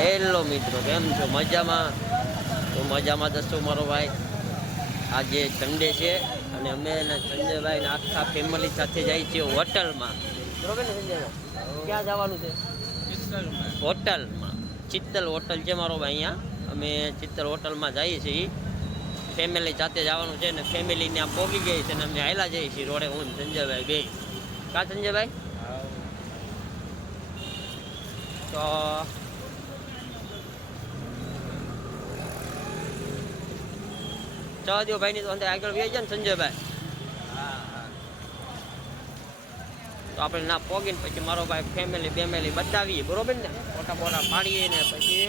Hello મિત્રો, કેમ છો? મજામાં? તો મજામાં દસો મારો ભાઈ. આજે સન્ડે છે અને અમે સંજયભાઈ આખા ફેમિલી સાથે જઈએ છીએ હોટલમાં. બરોબર ને સંજયભાઈ? ક્યાં જવાનું છે? હોટલમાં. ચિત્તલ હોટલ છે મારો ભાઈ. અહીંયા અમે ચિત્તલ હોટલમાં જઈએ છીએ. ફેમિલી સાથે જવાનું છે ને ફેમિલીને આ પોગી ગઈ છે ને અમે હાયલા જઈએ છીએ રોડે. હું સંજયભાઈ બે. કા સંજયભાઈ? તો ભાઈ ની તો અંદર આગળ વ્યાજ ને સંજયભાઈ. તો આપણે ના પોગીને પછી મારો ભાઈ ફેમિલી બતાવીએ. બરોબર ને? ફોટા બોટા પાડીએ ને પછી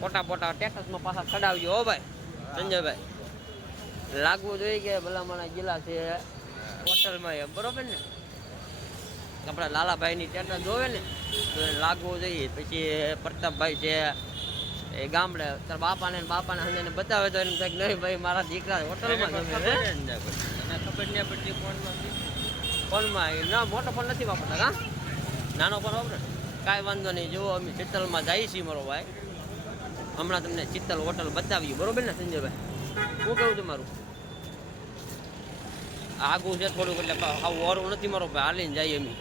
ફોટા ટેકસમાં પાછા ચડાવીએ. હો ભાઈ સંજયભાઈ, લાગવું જોઈએ કે ભલામણા ગિલા છે હોટલમાં એમ. બરોબર ને? આપણા લાલાભાઈ ની ટેટા જોવે ને તો લાગવું જોઈએ. પછી પ્રતાપભાઈ છે એ ગામડે તાર બાપાને હંધાને બતાવે તો એમ થાય કે નહીં ભાઈ મારા દીકરા હોટલમાં ગમે. ખબર નહીં પડતી ફોનમાં ના મોટો ફોન નથી વાપરતા. હા, નાનો ફોન વાપરે. કાંઈ વાંધો નહીં. જુઓ અમે ચિત્તલમાં જઈએ છીએ મારો ભાઈ. હમણાં તમને ચિત્તલ હોટલ બતાવીએ. બરોબર ને સંજયભાઈ? શું કહું છું મારું? આગું છે થોડુંક એટલે આવું ઓરું નથી મારો ભાઈ. હાલીને જઈએ અમે.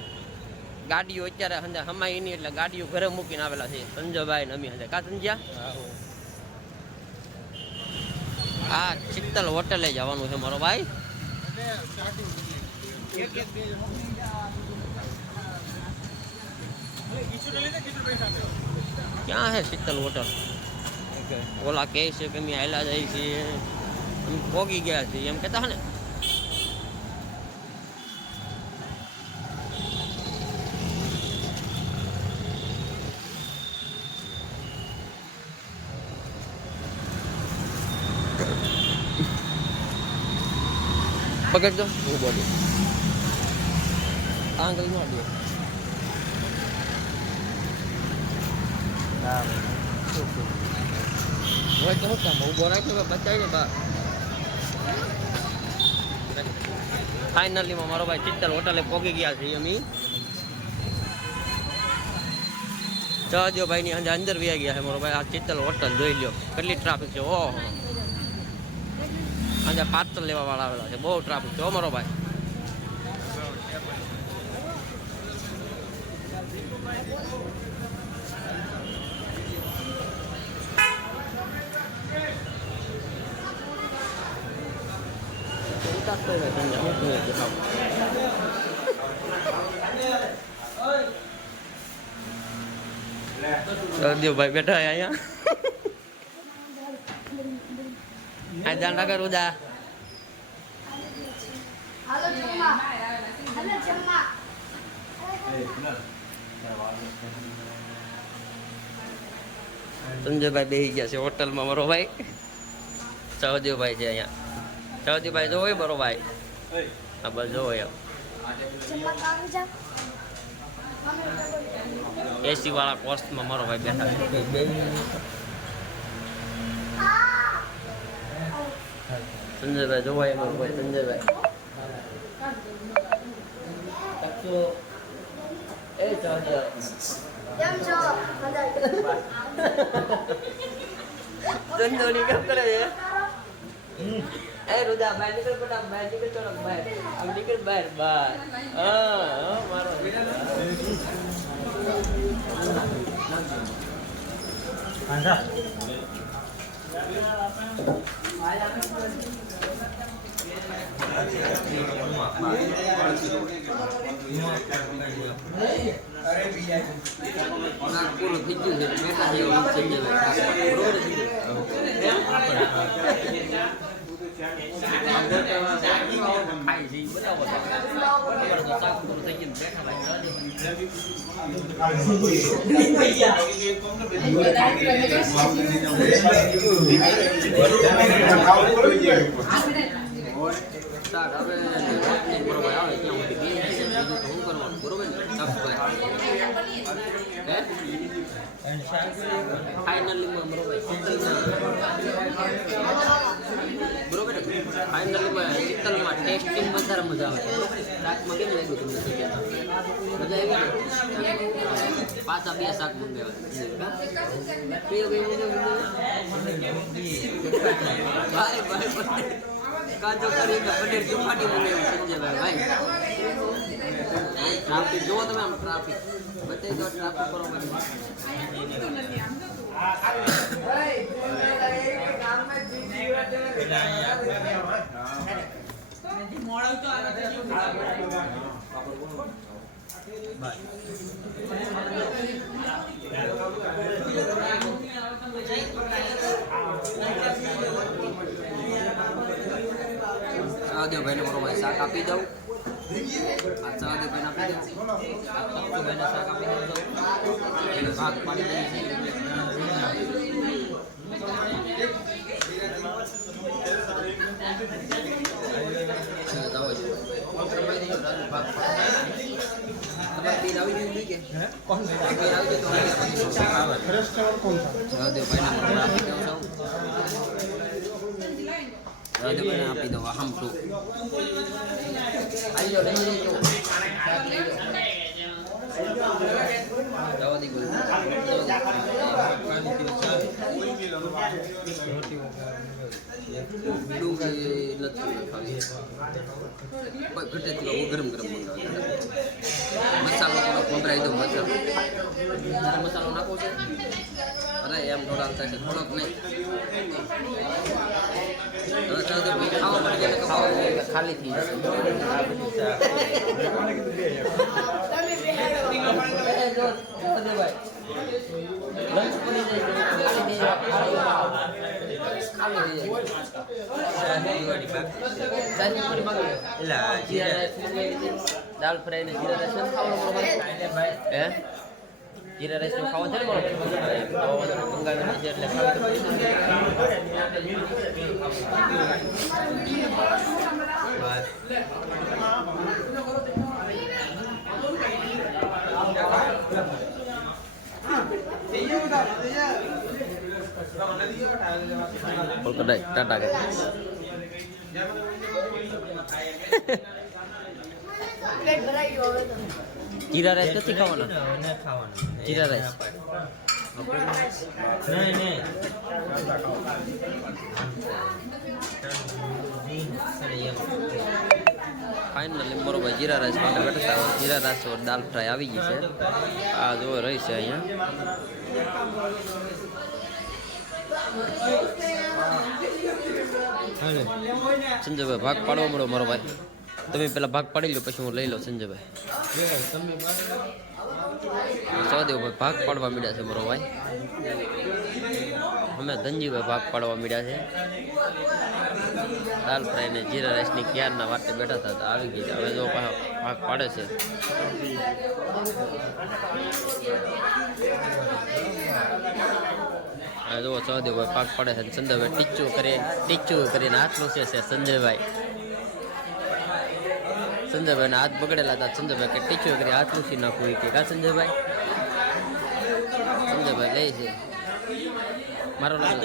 ગાડીઓ અત્યારે હમાય નહીં એટલે ગાડીઓ ઘરે મૂકીને આવેલા છે સંજયભાઈ ને અમે. કા સંજ્યા? આ ચિત્તલ હોટલે જવાનું છે મારો ભાઈ. ક્યાં હે ચિત્તલ હોટલ? ઓલા કહે છે કે અમે હાયલા જાય છીએ, અમે પોગી ગયા છીએ એમ કહેતા હે ને. પકડજો હું બોલી આંગળી નો દે. હોય તો શું કામ ઉભો રાખ્યો બતાવી ને બા. ફાઇનલીમાં મારો ભાઈ ચિત્તલ હોટલે પોગી ગયા છે અમે. ભાઈ ની અંદર વ્યા ગયા છે મારો ભાઈ. આ ચિત્તલ હોટલ જોઈ લ્યો કેટલી ટ્રાફિક છે. ઓહો, આજે પાર્સલ લેવા વાળા આવેલા છે. બહુ ટ્રાફિક છે મારો ભાઈ. ભાઈ બેઠા અહીંયા. આ ધ્યાન રાખે રૂદા. સંજયભાઈ બેસી ગયા છે હોટલમાં મારો ભાઈ. ચૌદેવભાઈ છે અહીંયા. ચૌદેવભાઈ જોવો મારો ભાઈ. હા બસ જોવો એમ. એસી વાળા કોસ્ટમાં મારો ભાઈ બેઠા છે. સંજયભાઈ જોવાય મારો ભાઈ. સંજયભાઈ ધંધોની કેમ કરે છે? એ રુદા બહાર નીકળ પટા. બહાર નીકળ તો બહાર. આમ નીકળ બહાર. હા મારો ફાઇનલી બરોબર ફાઇનલી શીતલમાં ટેસ્ટિંગ વધારે મજા આવે શાકમાં કેમ લાગ્યું તમને મજા આવી પાછા 2 શાક મંગાવ્યા કાજો કરી પનીર ચપાટી મંગાવ્યું સંજયભાઈ ટ્રાફિક જુઓ તમે આમ ટ્રાફિક બતાવી દો ટ્રાફિક બરોબર સહદેવભાઈને બરોબર શાક આપી દઉં સહદેવભાઈને આપી દઉં સહદેવભાઈને શાક આપી દઉં શાક પાડી દઈએ આપી દો હમટું ગરમ ગરમ મસાલો થોડો કોંભરાઈ દો મસાલો નાખો છે અરે એમ થોડા થશે થોડોક નહીં ખાલી થઈ દાલ ફ્રાય ને જીરા રાઈસ જીરા રાઈસ ખાવા છે મંગાવી છે એટલે ટાટા જીરા રાઈસ નથી ખાવાના જીરા રાઈસ ફાઇનલી બરોબર જીરા રાઈસ માટે બેઠા જીરા રાઈસ और દાલ ફ્રાય આવી ગઈ છે આ જો રહી છે અહીંયા સંજયભાઈ ભાગ પાડવા મળો મારો ભાઈ તમે પેલા ભાગ પાડી લો પછી હું લઈ લો સંજયભાઈ સહદેવભાઈ ભાગ પાડવા મળ્યા છે મારો ભાઈ અમે ધનજીભાઈ ભાગ પાડવા મળ્યા છે દાલ ફ્રાય ને જીરા રાઈસ ની ક્યારના વાટે બેઠા હતા આવી ગઈ હવે જો ભાગ પાડે છે જો સહદેવભાઈ ભાગ પાડે છે સંજયભાઈ ટીચું કરીને હાથ લૂસે છે સંજયભાઈ સંજયભાઈ હાથ બગડેલા હતા સંજયભાઈ કે ટીચું કરી હાથ લૂસી નાખવું કે કા સંજયભાઈ લે છે મારો નાખ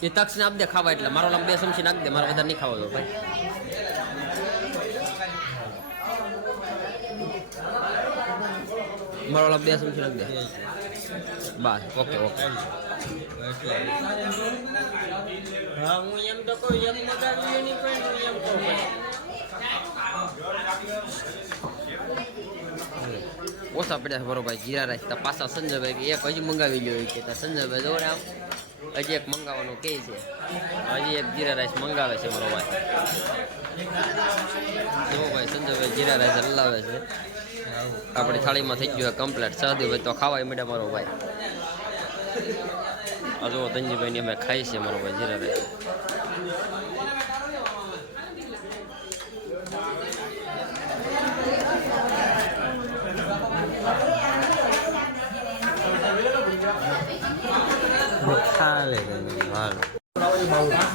દે એ તક્ષ ને આપ દે ખાવા એટલે મારો લામ 2 ચમચી નાખ દે મારો વધારે નહીં ખાવા દો ભાઈ મારો લામ 2 ચમચી નાખ દે બસ ઓકે હા હું એમ તો કહું એમ મગાવ્યું નહીં પણ હું એમ કહું ઓછા પડ્યા છે બરોબર જીરા રાઈસ તો પાછા સંજયભાઈ કે એક હજી મંગાવી લ્યો કે સંજયભાઈ જોડે આમ હજી એક મંગાવવાનું કહે છે હજી એક જીરા રાઈસ મંગાવે છે બરોબર જો ભાઈ સંજયભાઈ જીરા રાઈસ હલાવે છે આપણી થાળીમાં થઈ ગયું કમ્પ્લીટ સહદેવભાઈ તો ખાવાય મળ્યા મારો ભાઈ આ જો ધનજીભાઈ અમે ખાઈ છે મારો ભાઈ જીરા રાઈસ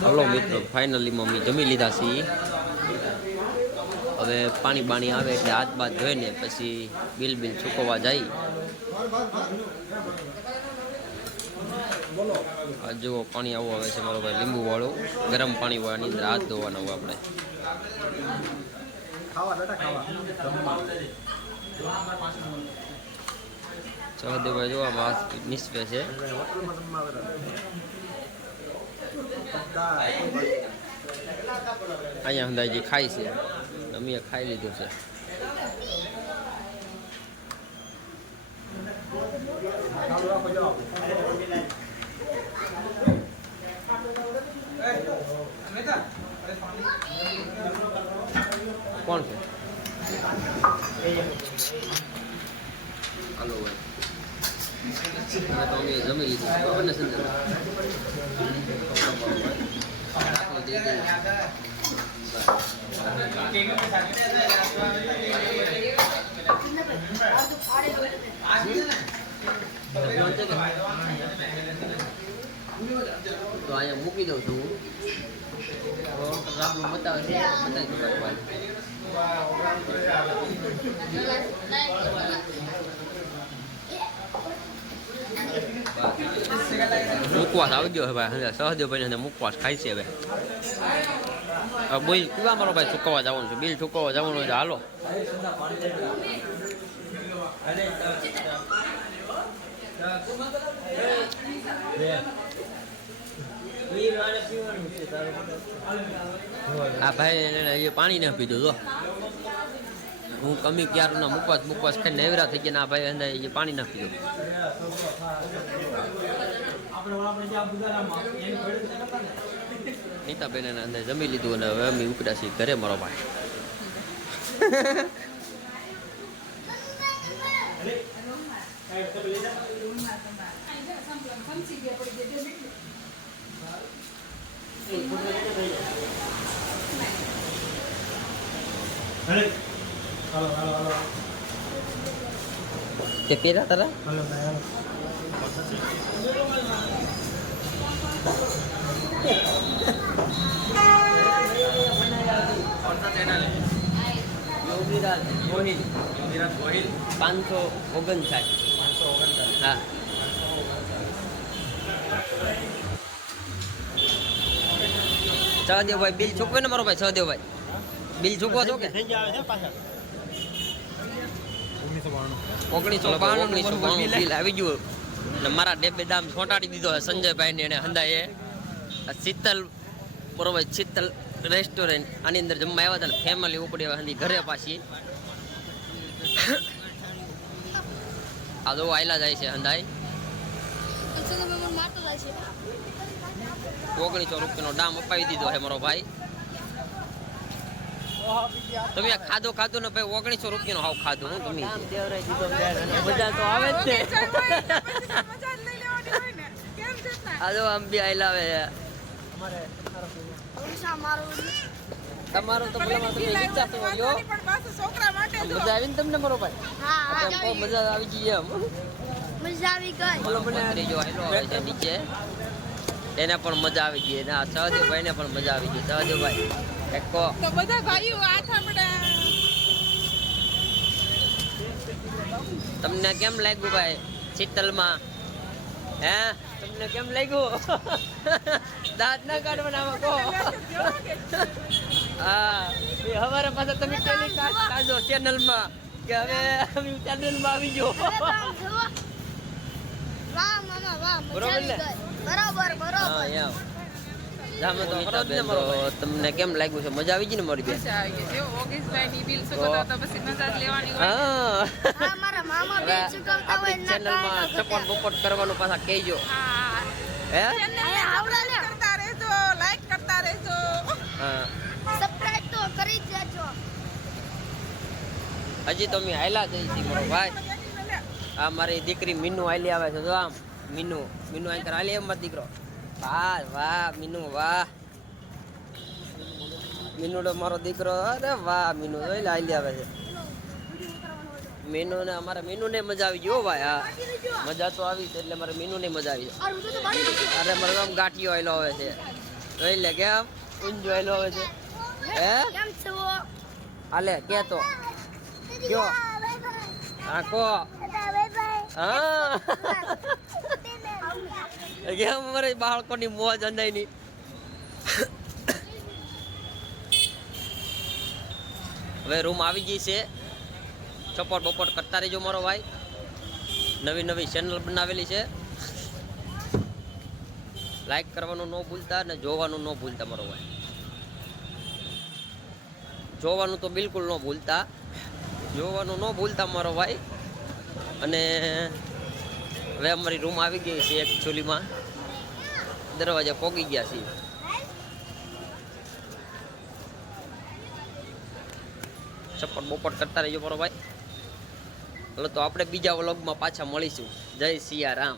હલો મિત્રો ફાઇનલી મમ્મી જમી લીધા છીએ હવે પાણી બાણી આવે એટલે હાથ બાદ ધોઈને પછી બિલ ચૂકવવા જાય. આ જુઓ પાણી આવું આવે છે મારો ભાઈ, લીંબુ વાળું ગરમ પાણી વાળાની અંદર હાથ ધોવાના હોય આપણે. સહદેવભાઈ જોવા માસ નિસ્પે છે. અહીંયા હંદાજી ખાય છે, અમે ખાઈ લીધું છે. કોણ છે? હાલો ભાઈ, તો અમે જમી લીધું ખબર ને સંજય? તો અહીંયા મૂકી દઉં છું હું. આપણું બતાવે છે, મુકવાસ આવી ગયો હવે. સહદેવભાઈ મુકવાસ ખાય છે હવે. બોલ પીવા મારો ભાઈ ચૂકવવા જવાનું છે, બિલ ચૂકવવા જવાનું છે. હાલો હા ભાઈ, એ પાણી ના પીધું તો હું કમી ક્યાર ના મુકવાસ ખાઈ નેવરા થઈ ગયા. ના ભાઈ અંદર એ પાણી ના પીધું. નીતાબેન અંદર જમી લીધું અને હવે અમે ઉપડ્યા છીએ ઘરે મારો ભાઈ. તે પેલા તારા યોગીરાજ ગોહિલ 559. હા સહદેવભાઈ બિલ ચૂકવે ને મારો ભાઈ? સહદેવભાઈ બિલ ચૂકવો છો કે? 1992 બિલ આવી ગયું ને મારા ડેબે દામ છોટાડી દીધો છે સંજયભાઈ ને. એને હંદાએ શીતલ બરોબર, શીતલ રેસ્ટોરન્ટ આની અંદર જમવા આવ્યા હતા ને ફેમિલી ઉપડી હંદી ઘરે પાછી. આ જો આયલા જાય છે હંદાઈ. 1900 રૂપિયાનો દામ અપાવી દીધો છે મારો ભાઈ. તમે ખાધું ને ભાઈ 1900 રૂપિયાનો હાવ ખાધું. હું તમે મજા તો આવે જ છે. આ જો આમ બી આયલા આવે છે. તમારો તો બોલવામાં તમે ઈચ્છા તો લ્યો. મજા આવી ને તમને મારો ભાઈ? હા મજા આવી ગઈ. એમ મજા આવી ગઈ. બોલો મને જો આયલો આવે છે નીચે, એને પણ મજા આવી ગઈ. ના સહદેવભાઈ ને પણ મજા આવી ગઈ. સહદેવભાઈ એકો તો બધા ભાઈઓ આ થામડા. તમને કેમ લાગ્યું ભાઈ શીતલમાં? હે તમને કેમ લાગ્યું? દાંત ના કાઢવાના કહો. હા હવારે પાછા તમે ટેલિકાસ્ટ કાઢો ચેનલમાં કે હવે અમે ચેનલમાં આવી ગયો. વાહ મામા વાહ, બરોબર ને? બરોબર બરોબર. હા જામે તો તમને કેમ લાગ્યું છે? મજા આવી ગઈ ને મારી બેન? મજા આવી ગઈ છે. ઓગેશભાઈ ની બિલ ચૂકવતા તો પછી મજા જ લેવાની હોય. હા મારા મામા બિલ ચૂકવતા હોય ને ચેનલમાં સપોર્ટ બપોર્ટ કરવાનું પાછા કહેજો. હા હે આવડા ને કરતા રહેજો, લાઈક કરતા રહેજો. હા સબસ્ક્રાઇબ તો કરી જ દેજો. હજી તો મે આયલા જઈ છી મારો ભાઈ. આ મારી દીકરી મીનુ આયલી આવે છે. જો આમ મીનુ આંકર આલી એમ મારો દીકરો. વાહ વાહ મીનુ વાહ. મીનુ તો મારો દીકરો. અરે વાહ મીનુ જોઈ લે આયલી આવે છે. મીનુ ને અમારે મીનુ ને મજા આવી ગઈ હો ભાઈ. હા મજા તો આવી છે એટલે મારે મીનુ ને મજા આવી છે. અરે મારો આમ ગાંઠિયો આયલો આવે છે. જોઈ લે કેમ ઊંજો આયલો આવે છે. હે કેમ છો? હાલે કે તો કયો હા કો હા કેમ અમારે બાળકોની મોજ અંદાયની હવે રૂમ આવી ગઈ છે સપોર્ટ બપોર્ટ કરતા રહેજો મારો ભાઈ નવી નવી ચેનલ બનાવેલી છે લાઈક કરવાનું ન ભૂલતા ને જોવાનું ન ભૂલતા મારો ભાઈ જોવાનું તો બિલકુલ ન ભૂલતા જોવાનું ન ભૂલતા મારો ભાઈ અને હવે અમારી રૂમ આવી ગઈ છે એકચ્યુઅલીમાં દરવાજા પોગી ગયા છીએ સપોર્ટ બપોર્ટ કરતા રહેજો મારો ભાઈ. હાલો તો આપણે બીજા વ્લોગમાં પાછા મળીશું. જય સિયા રામ.